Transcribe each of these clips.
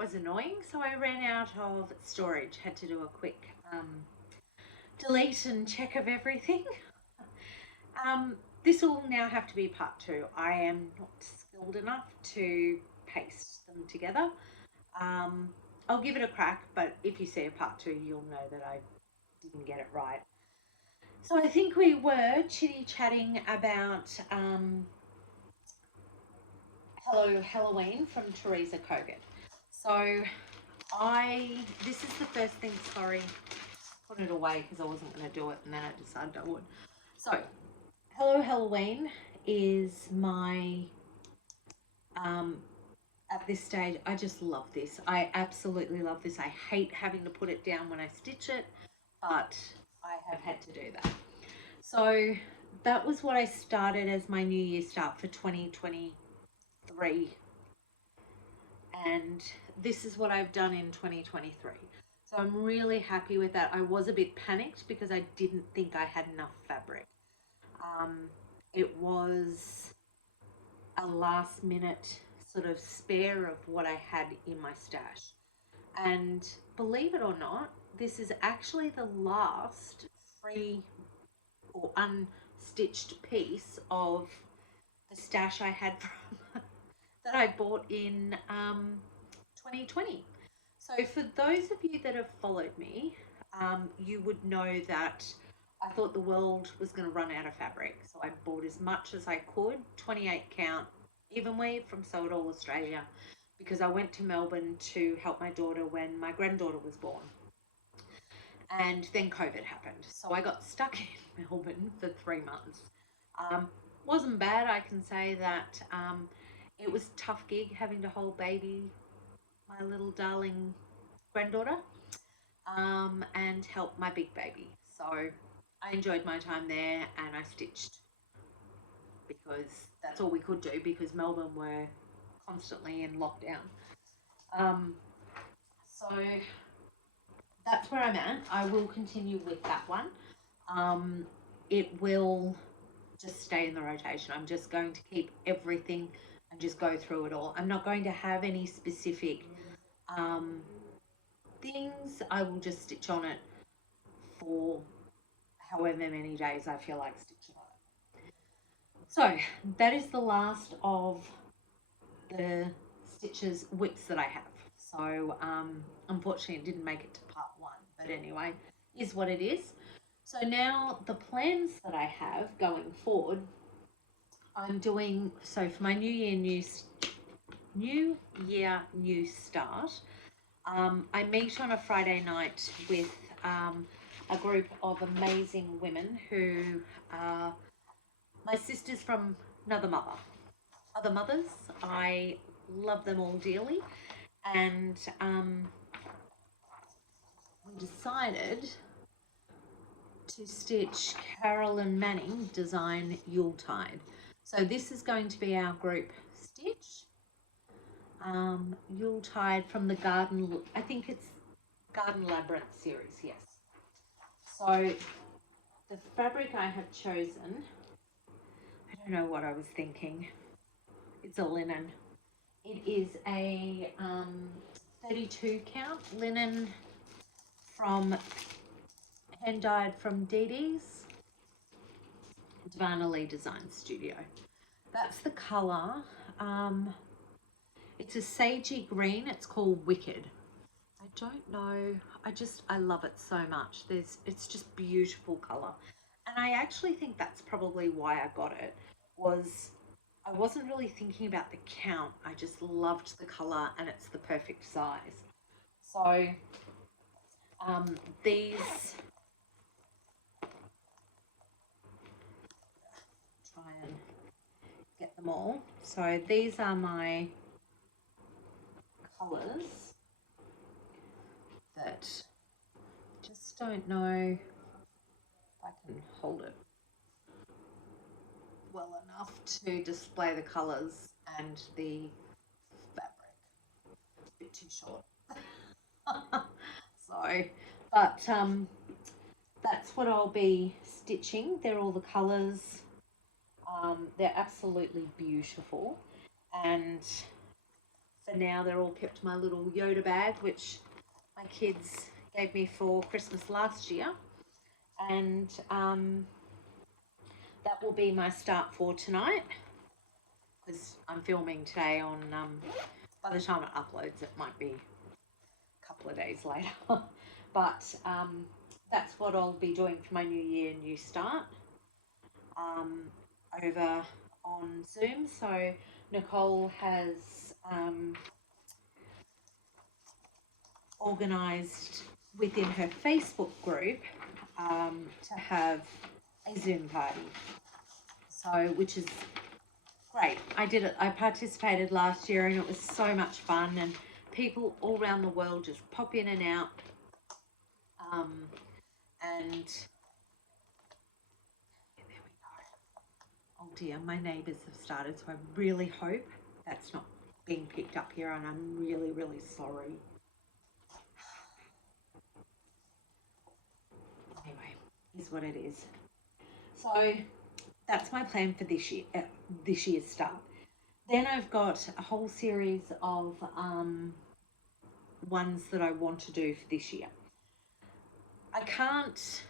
was annoying. So I ran out of storage, had to do a quick delete and check of everything. This will now have to be part 2. I am not skilled enough to paste them together. I'll give it a crack, but if you see a part 2, you'll know that I didn't get it right. So I think we were chitty-chatting about Hello Halloween from Teresa Kogut. So this is the first thing, sorry, put it away because I wasn't going to do it and then I decided I would. So Hello Halloween is my, at this stage, I just love this. I absolutely love this. I hate having to put it down when I stitch it, but I have had to do that. So that was what I started as my New Year start for 2023. And this is what I've done in 2023. So I'm really happy with that. I was a bit panicked because I didn't think I had enough fabric. It was a last minute sort of spare of what I had in my stash. And believe it or not, this is actually the last free or unstitched piece of the stash I had from that I bought in 2020. So for those of you that have followed me, you would know that I thought the world was going to run out of fabric. So I bought as much as I could, 28 count, even weave from Sew It All Australia, because I went to Melbourne to help my daughter when my granddaughter was born. And then COVID happened. So I got stuck in Melbourne for 3 months. Wasn't bad, I can say that. It was a tough gig having to hold baby, my little darling granddaughter, and help my big baby. So I enjoyed my time there and I stitched because that's all we could do because Melbourne were constantly in lockdown. So that's where I'm at. I will continue with that one. It will just stay in the rotation. I'm just going to keep everything and just go through it all. I'm not going to have any specific things. I will just stitch on it for however many days I feel like stitching on it. So that is the last of the stitches WIPs that I have. So unfortunately it didn't make it to part 1, but anyway, is what it is. So now the plans that I have going forward, I'm doing, so for my New Year New Start, I meet on a Friday night with a group of amazing women who are my sisters from another mother. Other mothers, I love them all dearly, and we decided to stitch Carolyn Manning design Yuletide. So this is going to be our group stitch. Yuletide from the Garden, I think it's Garden Labyrinth series, yes. So the fabric I have chosen, I don't know what I was thinking. It's a linen. It is a 32 count linen from hand dyed from Dee Dee's Divinely Design Studio. That's the colour. It's a sagey green. It's called Wicked. I don't know. I love it so much. It's just beautiful colour. And I actually think that's probably why I got it, was I wasn't really thinking about the count. I just loved the colour and it's the perfect size. So these, try and get them all. So these are my colours that just don't know if I can hold it well enough to display the colours and the fabric. A bit too short. So, but that's what I'll be stitching. They're all the colours. They're absolutely beautiful. And for now they're all kept in my little Yoda bag, which my kids gave me for Christmas last year. And that will be my start for tonight, because I'm filming today on, by the time it uploads, it might be a couple of days later. But that's what I'll be doing for my New Year, New Start, over on Zoom. So Nicole has organised within her Facebook group to have a Zoom party, so which is great. I participated last year and it was so much fun, and people all around the world just pop in and out, and there we go. Oh dear, my neighbours have started, so I really hope that's not being picked up here, and I'm really, really sorry. Anyway, is what it is. So that's my plan for this year's start. Then I've got a whole series of ones that I want to do for this year. I can't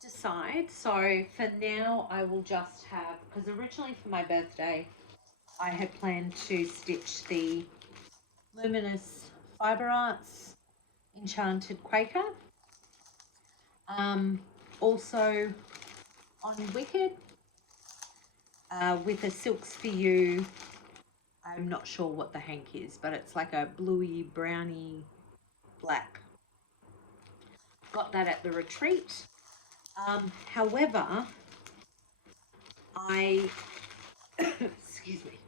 decide, so for now I will just have, because originally for my birthday I had planned to stitch the Luminous Fibre Arts Enchanted Quaker. Also on Wicked, with a Silks For You, I'm not sure what the hank is, but it's like a bluey, browny, black. Got that at the retreat. However, excuse me.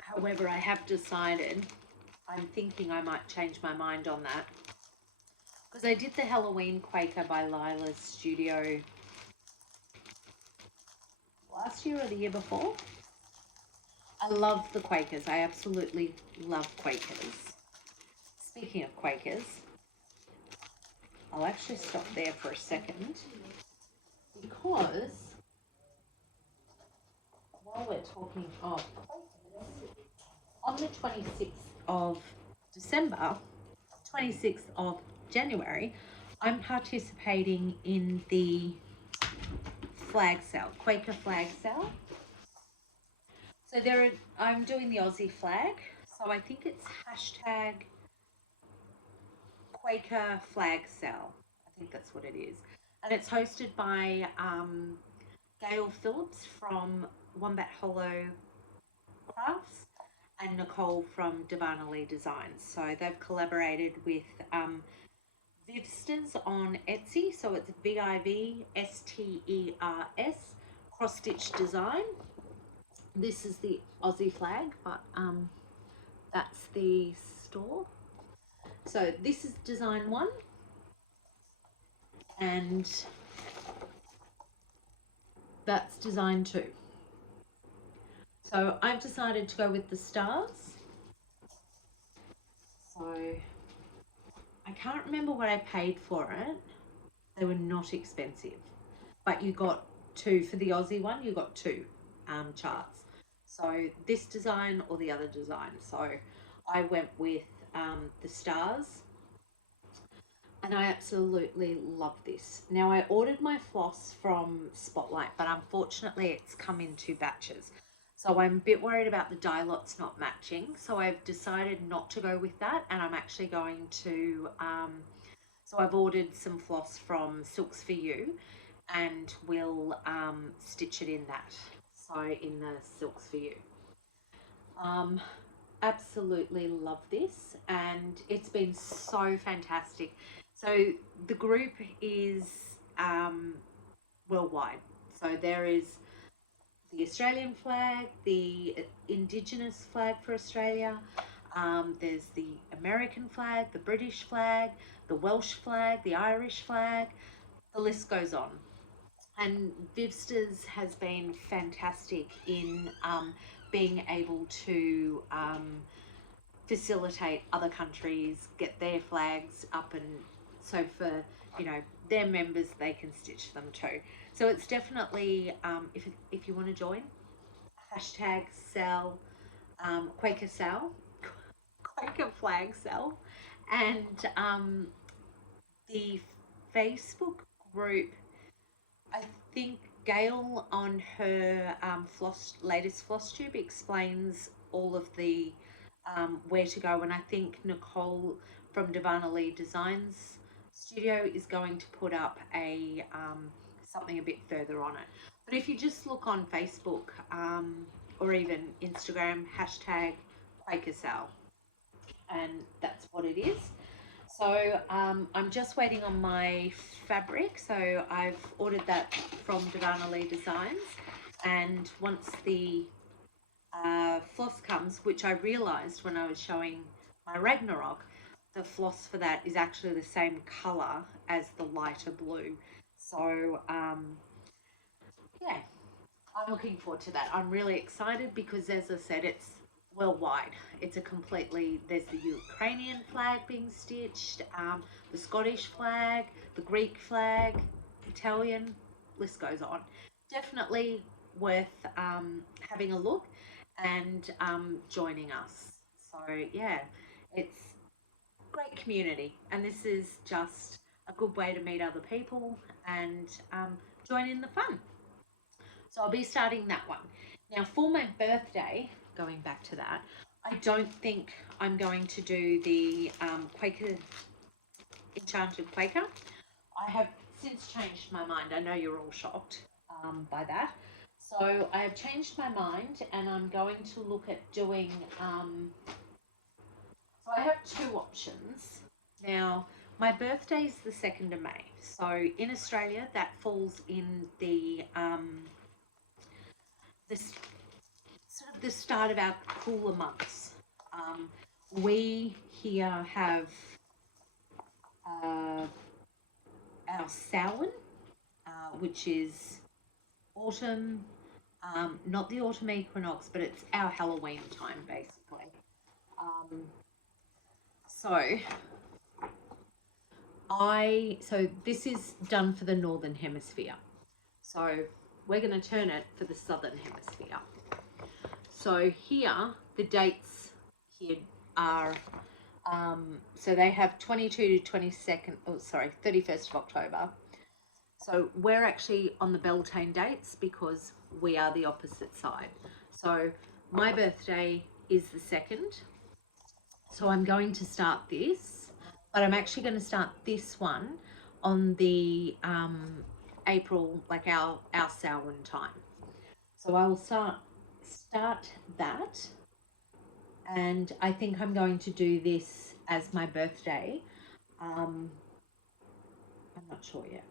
However, I have decided, I'm thinking I might change my mind on that, because I did the Halloween Quaker by Lila's Studio last year or the year before. I love the Quakers. I absolutely love Quakers. Speaking of Quakers, I'll actually stop there for a second, because while we're talking of Quakers, on the 26th of December, 26th of January, I'm participating in the flag sale, Quaker flag sale. So I'm doing the Aussie flag, so I think it's hashtag Quaker flag sale. I think that's what it is. And it's hosted by Gail Phillips from Wombat Hollow Crafts and Nicole from Divana Lee Designs. So they've collaborated with Vivsters on Etsy, so it's VIVSTERS Cross Stitch Design. This is the Aussie flag, but that's the store. So this is design 1, and that's design 2. So I've decided to go with the stars. So I can't remember what I paid for it. They were not expensive, but you got 2 for the Aussie one. You got 2 charts. So this design or the other design. So I went with the stars, and I absolutely love this. Now, I ordered my floss from Spotlight, but unfortunately it's come in 2 batches. So I'm a bit worried about the dye lots not matching. So I've decided not to go with that, and I'm actually going to, so I've ordered some floss from Silks For You, and we'll stitch it in that. So in the Silks For You. Absolutely love this, and it's been so fantastic. So the group is worldwide. So there is the Australian flag, the Indigenous flag for Australia, there's the American flag, the British flag, the Welsh flag, the Irish flag, the list goes on. And Vivsters has been fantastic in being able to facilitate other countries get their flags up, and so for, you know, their members, they can stitch them too. So it's definitely, if you want to join, hashtag sell, Quaker sell, Quaker flag sell, and the Facebook group, I think Gail on her latest Flosstube explains all of the where to go, and I think Nicole from Divana Lee Designs Studio is going to put up a something a bit further on it. But if you just look on Facebook or even Instagram, hashtag Quaker Sal, and that's what it is. So I'm just waiting on my fabric. So I've ordered that from Divana Lee Designs, and once the floss comes, which I realised when I was showing my Ragnarok, the floss for that is actually the same colour as the lighter blue. So yeah, I'm looking forward to that. I'm really excited because, as I said, it's worldwide. It's a completely, there's the Ukrainian flag being stitched, the Scottish flag, the Greek flag, Italian, list goes on. Definitely worth having a look and joining us. So yeah, it's great community, and this is just a good way to meet other people and join in the fun. So I'll be starting that one. Now for my birthday, going back to that, I don't think I'm going to do the Quaker, Enchanted Quaker. I have since changed my mind. I know you're all shocked by that. So I have changed my mind, and I'm going to look at doing, so I have two options. Now, my birthday is the 2nd of May. So in Australia, that falls in the sort of the start of our cooler months. We here have our Samhain, which is autumn, not the autumn equinox, but it's our Halloween time basically. So this is done for the Northern Hemisphere. So we're going to turn it for the Southern Hemisphere. So here, the dates here are, so they have 22 to 22nd, 31st of October. So we're actually on the Beltane dates because we are the opposite side. So my birthday is the 2nd. So I'm going to start this, but I'm actually going to start this one on the April, like our Samhain time. So I will start that, and I think I'm going to do this as my birthday. I'm not sure yet.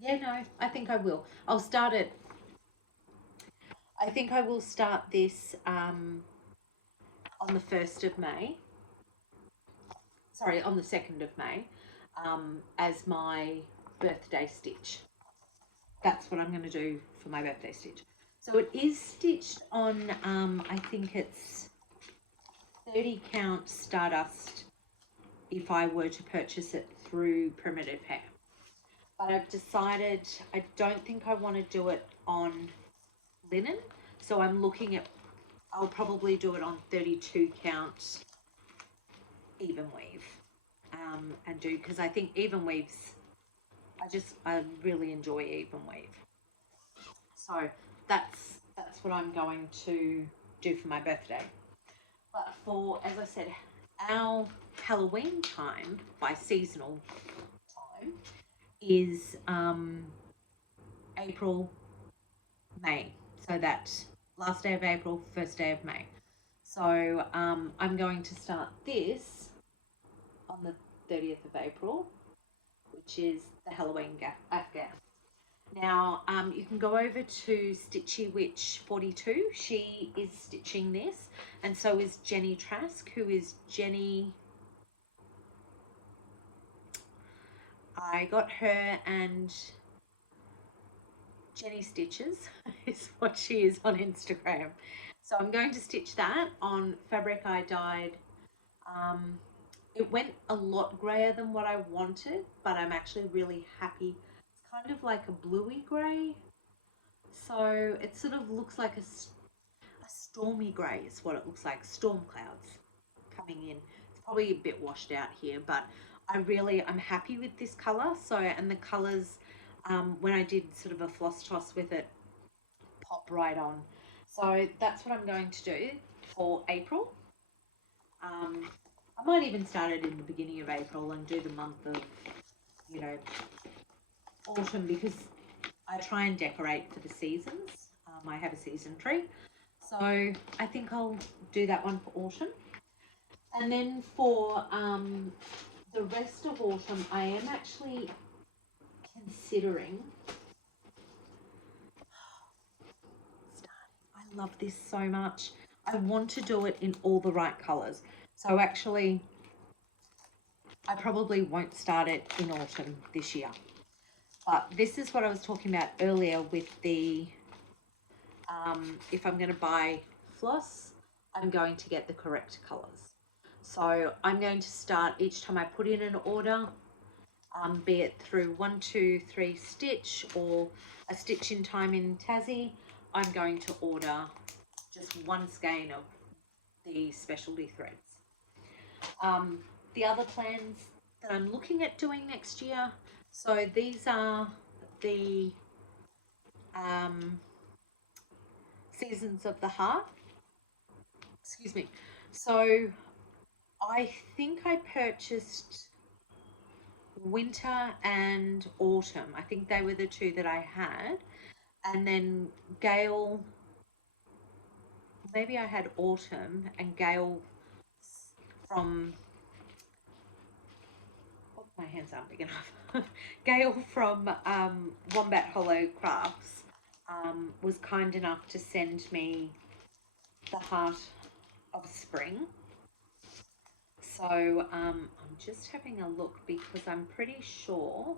Yeah, no, I think I will. I'll start it. I think I will start this on the 1st of May. Sorry, on the 2nd of May as my birthday stitch. That's what I'm going to do for my birthday stitch. So it is stitched on, I think it's 30 count Stardust if I were to purchase it through Primitive Hair. But I've decided I don't think I want to do it on linen. So I'm looking at, I'll probably do it on 32 count even weave. And do, because I think even weaves, I really enjoy even weave. So that's what I'm going to do for my birthday. But for, as I said, our Halloween time, by seasonal time, is April, May. So that last day of April, first day of May. So I'm going to start this on the 30th of April, which is the Halloween Afghan. Now, you can go over to Stitchy Witch 42. She is stitching this, and so is Jenny Trask, who is Jenny. I got her, and Jenny Stitches is what she is on Instagram. So I'm going to stitch that on fabric I dyed. It went a lot grayer than what I wanted, but I'm actually really happy. It's kind of like a bluey grey. So it sort of looks like a stormy grey is what it looks like. Storm clouds coming in. It's probably a bit washed out here, but I'm happy with this colour. So, and the colours, when I did sort of a floss toss with it, pop right on. So that's what I'm going to do for April. I might even start it in the beginning of April and do the month of, you know, autumn, because I try and decorate for the seasons. I have a season tree. So I think I'll do that one for autumn. And then for the rest of autumn, I am actually considering, I love this so much. I want to do it in all the right colours. So actually, I probably won't start it in autumn this year. But this is what I was talking about earlier with the, if I'm going to buy floss, I'm going to get the correct colours. So I'm going to start each time I put in an order, be it through 1, 2, 3 stitch or a stitch in time in Tassie, I'm going to order just one skein of the specialty threads. The other plans that I'm looking at doing next year, so these are the Seasons of the Heart. Excuse me. So I think I purchased winter and autumn. I think they were the two that I had. And then Gail, maybe I had autumn, and Gail from, oh, my hands aren't big enough. Gail from Wombat Hollow Crafts was kind enough to send me the Heart of Spring. So I'm just having a look because I'm pretty sure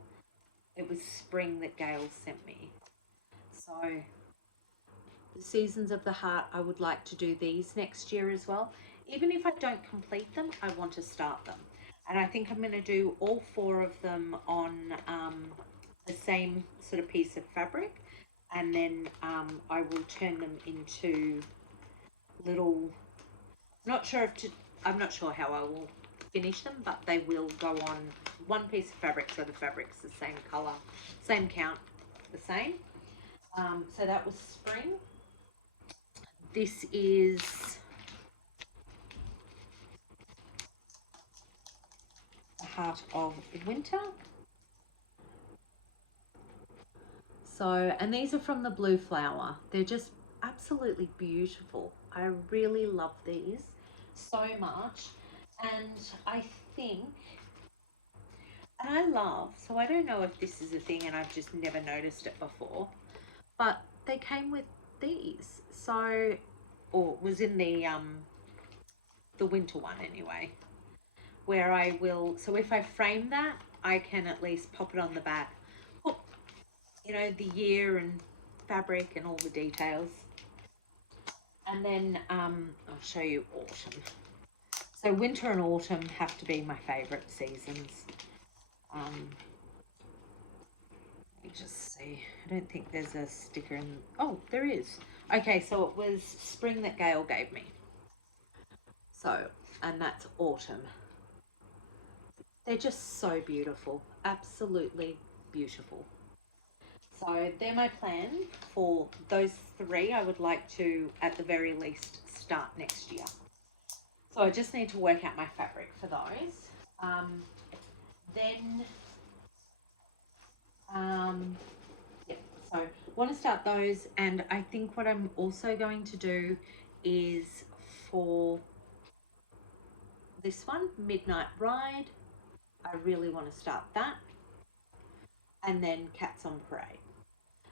it was spring that Gail sent me. So the Seasons of the Heart, I would like to do these next year as well. Even if I don't complete them, I want to start them. And I think I'm going to do all 4 of them on the same sort of piece of fabric. And then I will turn them into little, I'm not sure how I will finish them, but they will go on one piece of fabric, so the fabric's the same colour, same count, the same. So that was spring. This is the Heart of Winter. So, and these are from the Blue Flower. They're just absolutely beautiful. I really love these so much. And I think, and I love, so I don't know if this is a thing and I've just never noticed it before, but they came with these. So, or was in the winter one anyway, where I will, so if I frame that, I can at least pop it on the back, put, you know, the year and fabric and all the details. And then I'll show you autumn. So winter and autumn have to be my favourite seasons. Let me just see. I don't think there's a sticker in. Oh, there is. Okay, so it was spring that Gail gave me. So, and that's autumn. They're just so beautiful. Absolutely beautiful. So they're my plan for those 3. I would like to, at the very least, start next year. So I just need to work out my fabric for those. Yeah, so want to start those, and I think what I'm also going to do is for this one, Midnight Ride, I really want to start that, and then Cats on Parade.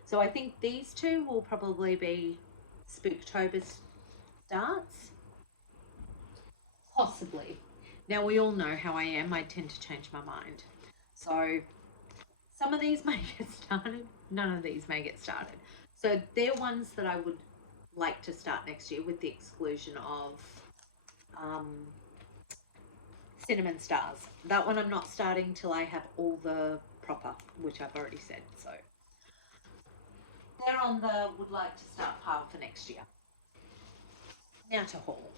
So I think these 2 will probably be Spooktober starts. Possibly. Now, we all know how I am. I tend to change my mind. So some of these may get started. None of these may get started. So they're ones that I would like to start next year, with the exclusion of Cinnamon Stars. That one I'm not starting till I have all the proper, which I've already said. So they're on the would like to start pile for next year. Now to haul.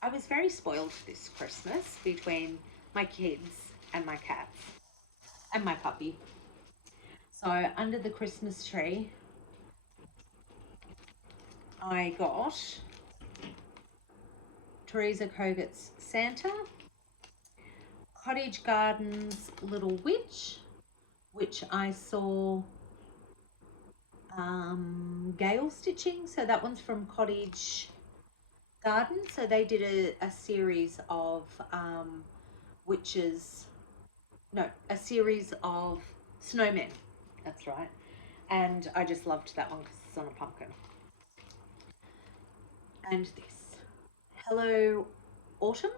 I was very spoiled this Christmas between my kids and my cats and my puppy. So under the Christmas tree, I got Teresa Koget's Santa, Cottage Gardens Little Witch, which I saw Gale stitching. So that one's from Cottage Garden. So they did a series of witches, no, a series of snowmen. That's right. And I just loved that one because it's on a pumpkin. And this, Hello Autumn.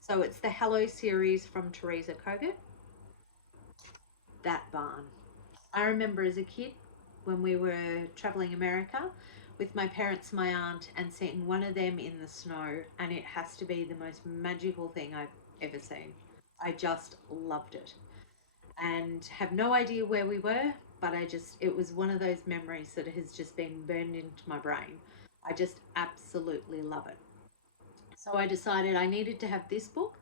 So it's the Hello series from Teresa Koget. That barn. I remember as a kid when we were traveling America with my parents, my aunt, and seeing one of them in the snow, and it has to be the most magical thing I've ever seen. I just loved it. And have no idea where we were, but it was one of those memories that has just been burned into my brain. I just absolutely love it. So I decided I needed to have this book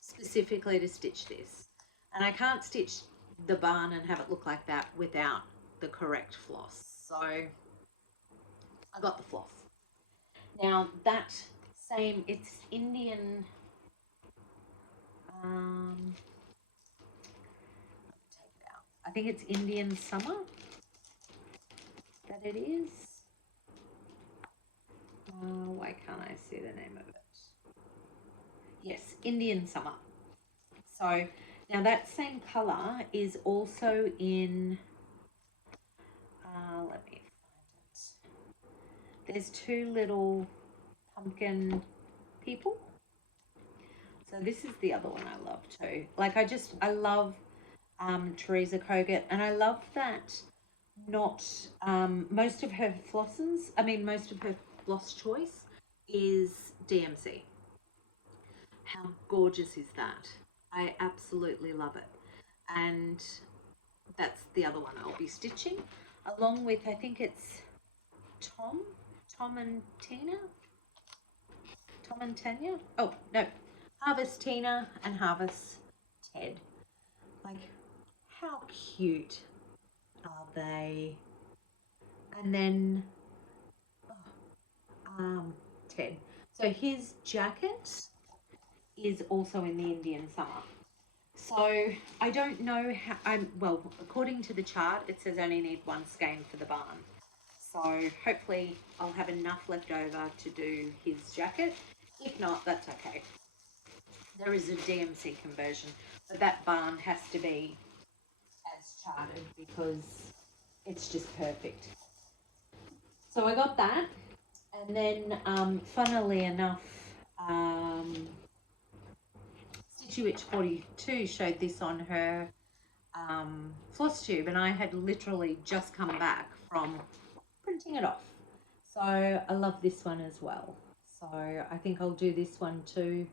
specifically to stitch this. And I can't stitch the barn and have it look like that without the correct floss. So I got the floss. Now that same, it's Indian, I think it's Indian Summer that it is. Why can't I see the name of it? Yes, Indian Summer. So now that same colour is also in, let me find it. There's two little pumpkin people. So this is the other one I love too. Like I love Teresa Koget, and I love that most of her most of her floss choice is DMC. How gorgeous is that? I absolutely love it. And that's the other one I'll be stitching, along with, I think it's Tom and Tanya. Oh no, Harvest Tina and Harvest Ted. Like, how cute are they? And then Ted. So his jacket is also in the Indian Summer. So I don't know how, well, according to the chart, it says I only need one skein for the barn. So hopefully I'll have enough left over to do his jacket. If not, that's okay. There is a DMC conversion, but that barn has to be as charted because it's just perfect. So I got that, and then funnily enough, Stitchy 42 showed this on her Flosstube, and I had literally just come back from printing it off. So I love this one as well. So I think I'll do this one too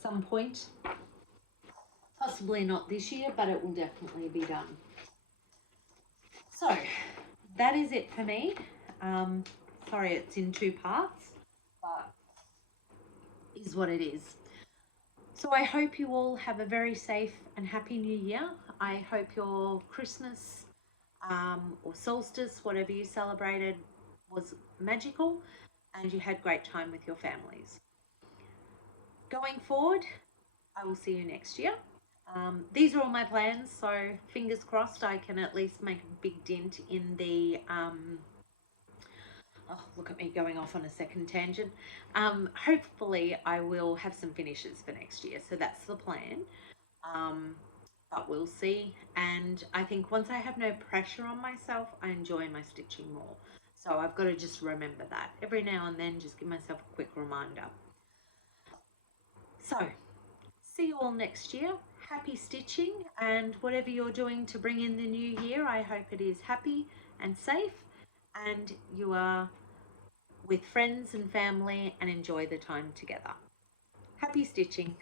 some point. Possibly not this year, but it will definitely be done. So that is it for me. Sorry, it's in two parts, but is what it is. So I hope you all have a very safe and happy new year. I hope your Christmas or solstice, whatever you celebrated, was magical and you had great time with your families. Going forward, I will see you next year. These are all my plans, so fingers crossed I can at least make a big dent in the oh, look at me going off on a second tangent. Hopefully I will have some finishes for next year, so that's the plan. But we'll see. And I think once I have no pressure on myself, I enjoy my stitching more. So I've got to just remember that. Every now and then, just give myself a quick reminder. So, see you all next year. Happy stitching, and whatever you're doing to bring in the new year, I hope it is happy and safe, and you are with friends and family and enjoy the time together. Happy stitching.